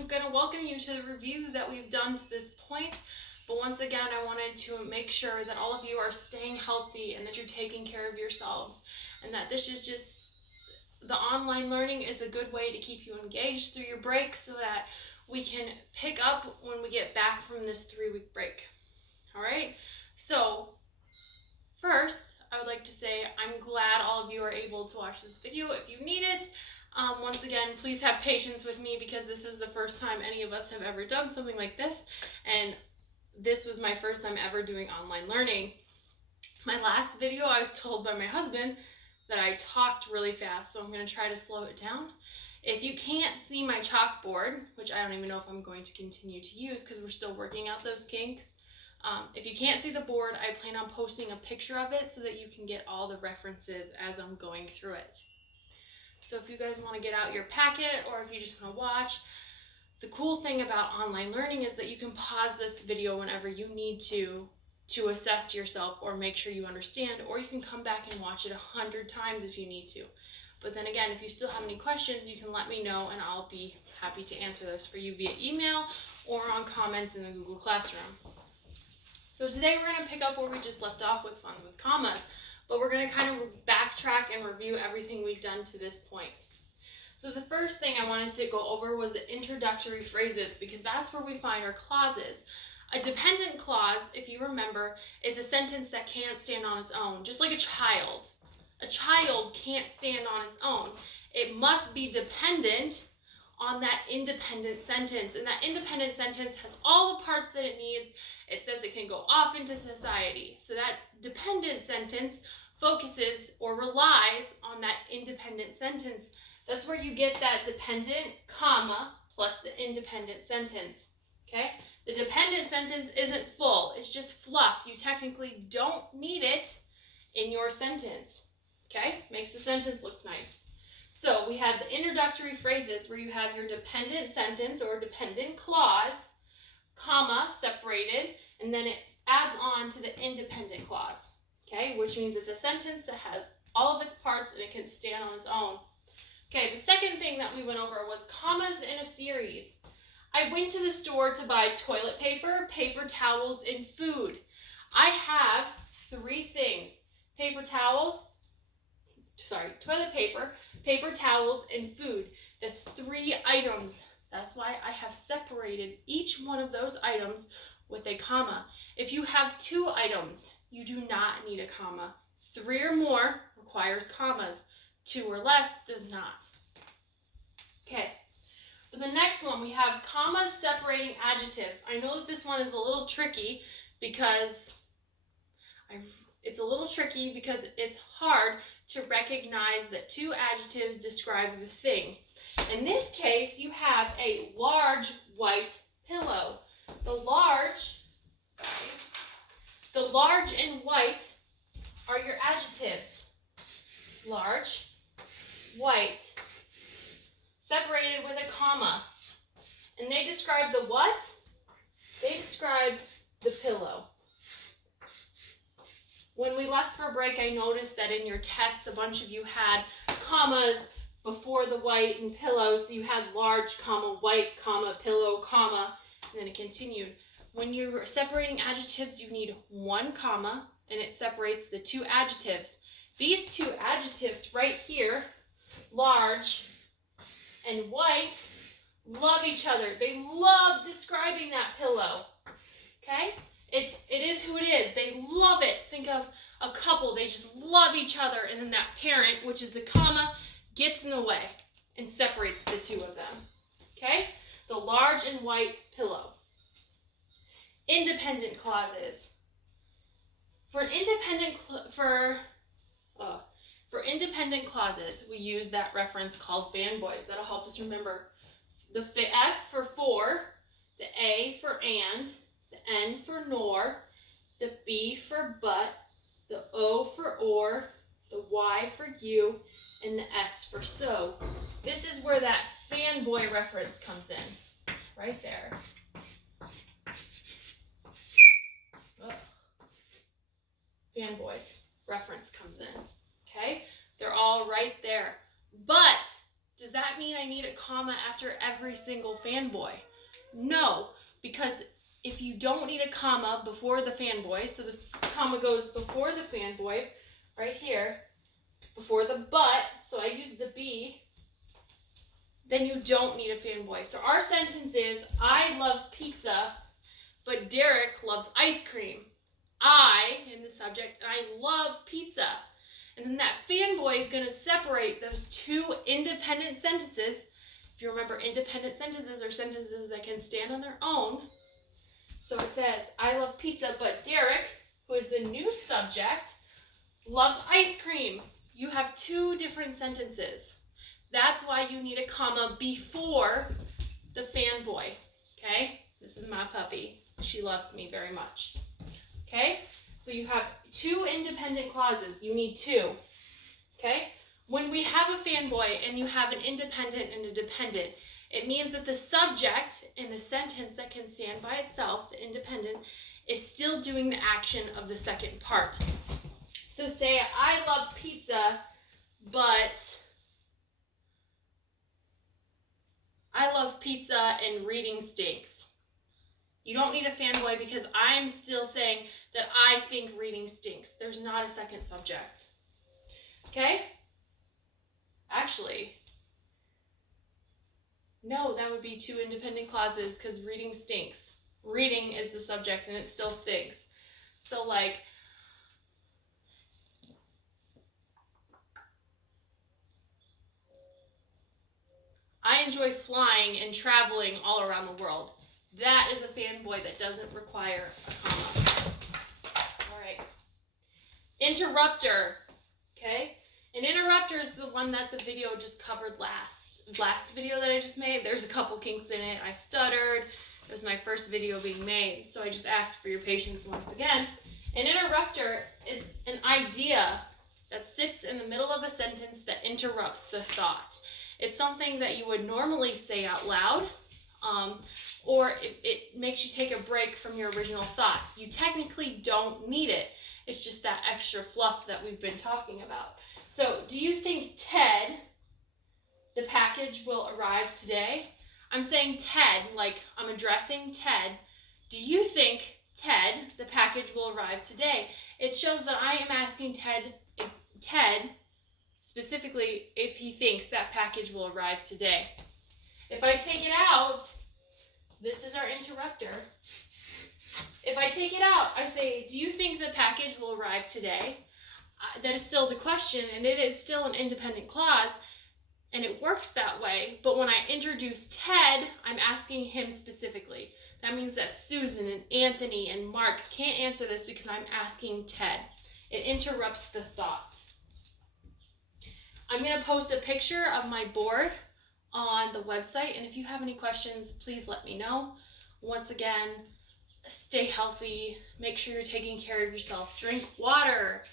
I'm going to welcome you to the review that we've done to this point. But once again, I wanted to make sure that all of you are staying healthy and that you're taking care of yourselves, and that this is just, the online learning is a good way to keep you engaged through your break so that we can pick up when we get back from this 3-week break. All right, so first, I would like to say I'm glad all of you are able to watch this video if you need it. Once again, please have patience with me because this is the first time any of us have ever done something like this, and this was my first time ever doing online learning. My last video, I was told by my husband that I talked really fast, so I'm going to try to slow it down. If you can't see my chalkboard, which I don't even know if I'm going to continue to use because we're still working out those kinks, if you can't see the board, I plan on posting a picture of it so that you can get all the references as I'm going through it. So if you guys want to get out your packet or if you just want to watch, the cool thing about online learning is that you can pause this video whenever you need to assess yourself or make sure you understand, or you can come back and watch it 100 times if you need to. But then again, if you still have any questions, you can let me know and I'll be happy to answer those for you via email or on comments in the Google Classroom. So today we're going to pick up where we just left off with fun with commas, but we're going to kind of backtrack and review everything we've done to this point. So the first thing I wanted to go over was the introductory phrases, because that's where we find our clauses. A dependent clause, if you remember, is a sentence that can't stand on its own, just like a child. A child can't stand on its own. It must be dependent on that independent sentence, and that independent sentence has all the parts that it needs. It says it can go off into society. So that dependent sentence focuses or relies on that independent sentence. That's where you get that dependent comma plus the independent sentence, okay? The dependent sentence isn't full, it's just fluff. You technically don't need it in your sentence, okay? Makes the sentence look nice. So we have the introductory phrases where you have your dependent sentence or dependent clause, comma, separated, and then it adds on to the independent clause, okay? Which means it's a sentence that has all of its parts and it can stand on its own. Okay, the second thing that we went over was commas in a series. I went to the store to buy toilet paper, paper towels, and food. I have 3 things: toilet paper, paper towels, and food. That's 3 items. That's why I have separated each one of those items with a comma. If you have 2 items, you do not need a comma. 3 or more requires commas. 2 or less does not. Okay, for the next one, we have commas separating adjectives. I know that this one is a little tricky because it's hard to recognize that 2 adjectives describe the thing. In this case, you have a large white pillow. The large and white are your adjectives. Large, white, separated with a comma. And they describe the what? They describe the pillow. When we left for break, I noticed that in your tests, a bunch of you had commas before the white and pillow. So you had large, comma, white, comma, pillow, comma, and then it continued. When you're separating adjectives, you need 1 comma, and it separates the 2 adjectives. These 2 adjectives right here, large and white, love each other. They love describing that pillow, okay? It is who it is. They love it. Think of a couple. They just love each other, and then that parent, which is the comma, gets in the way and separates the 2 of them, okay? The large and white pillow. Independent clauses. For independent clauses, we use that reference called fanboys. That'll help us remember. The F for for, the A for and, the N for nor, the B for but, the O for or, the Y for you, and the S for so. This is where that fanboy reference comes in, right there. Ugh. Fanboys reference comes in, okay? They're all right there. But Does that mean I need a comma after every single fanboy? No, because if you don't need a comma before the fanboy, so the comma goes before the fanboy, right here, before the but, so I use the be, then you don't need a fanboy. So our sentence is, I love pizza, but Derek loves ice cream. I, in the subject, and I love pizza. And then that fanboy is going to separate those two independent sentences. If you remember, independent sentences are sentences that can stand on their own. So it says, I love pizza, but Derek, who is the new subject, loves ice cream. You have two different sentences. That's why you need a comma before the fanboy, okay? This is my puppy. She loves me very much, okay? So you have two independent clauses. You need two, okay? When we have a fanboy and you have an independent and a dependent, it means that the subject in the sentence that can stand by itself, the independent, is still doing the action of the second part. So say, I love pizza, but I love pizza and reading stinks. You don't need a fanboy because I'm still saying that I think reading stinks. There's not a second subject. Okay? Actually, no, that would be two independent clauses because reading stinks. Reading is the subject and it still stinks. So like, I enjoy flying and traveling all around the world. That is a fanboy that doesn't require a comma. All right. Interrupter, okay? An interrupter is the one that the video just covered last video that I just made. There's a couple kinks in it. I stuttered. It was my first video being made, so I just ask for your patience once again. An interrupter is an idea that sits in the middle of a sentence that interrupts the thought. It's something that you would normally say out loud, or it makes you take a break from your original thought. You technically don't need it. It's just that extra fluff that we've been talking about. So, do you think Ted, the package will arrive today? I'm saying Ted, like I'm addressing Ted. Do you think Ted, the package will arrive today? It shows that I am asking Ted specifically if he thinks that package will arrive today. If I take it out, this is our interrupter. If I take it out, I say, do you think the package will arrive today? That is still the question, and it is still an independent clause, and it works that way. But when I introduce Ted, I'm asking him specifically. That means that Susan and Anthony and Mark can't answer this because I'm asking Ted. It interrupts the thought. I'm going to post a picture of my board on the website, and if you have any questions, please let me know. Once again, stay healthy, make sure you're taking care of yourself, drink water,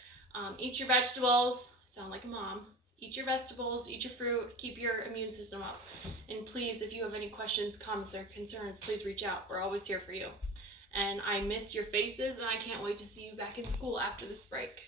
eat your vegetables, sound like a mom, eat your vegetables, eat your fruit, keep your immune system up. And please, if you have any questions, comments, or concerns, please reach out. We're always here for you. And I miss your faces, and I can't wait to see you back in school after this break.